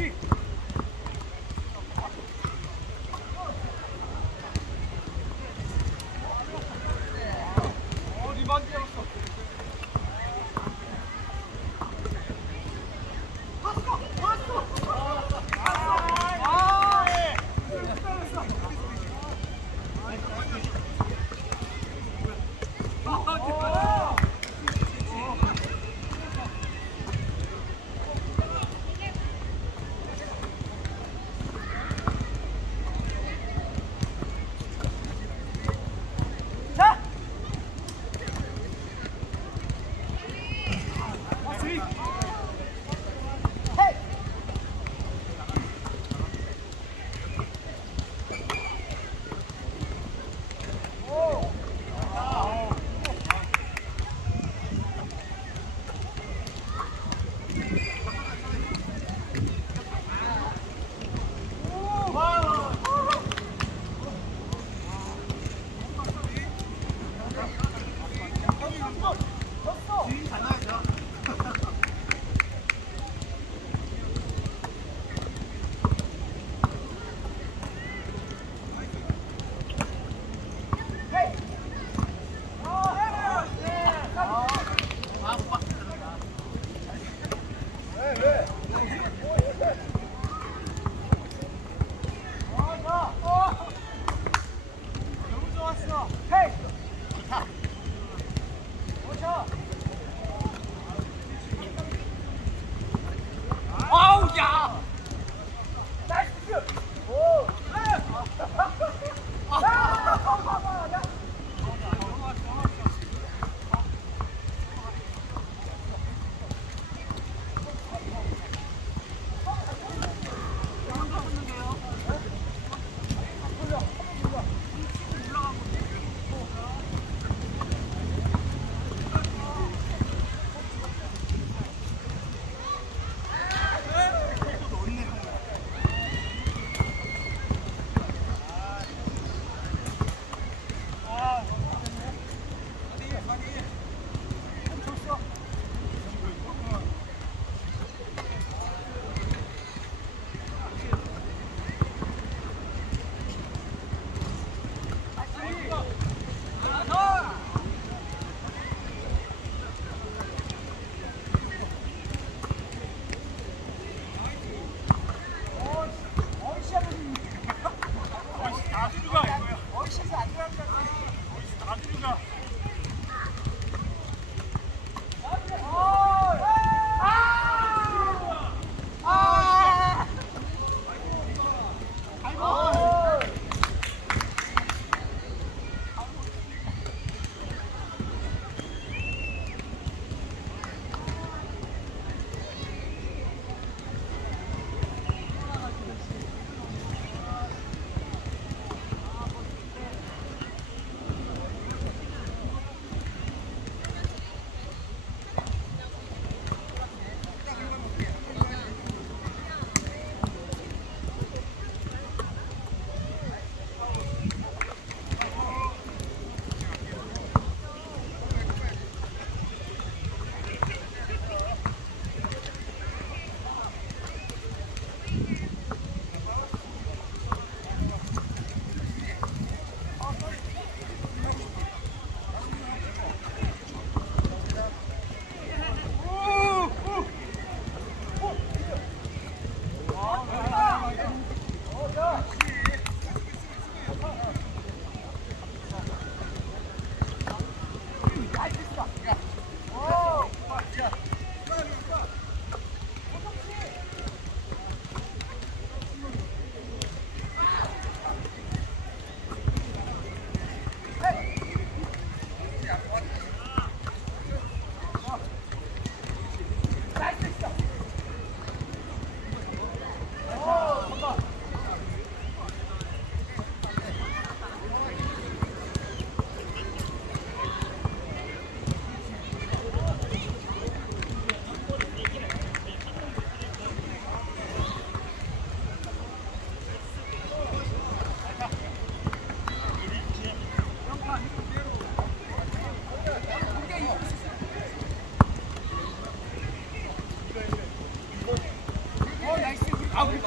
Speak. Ah oui,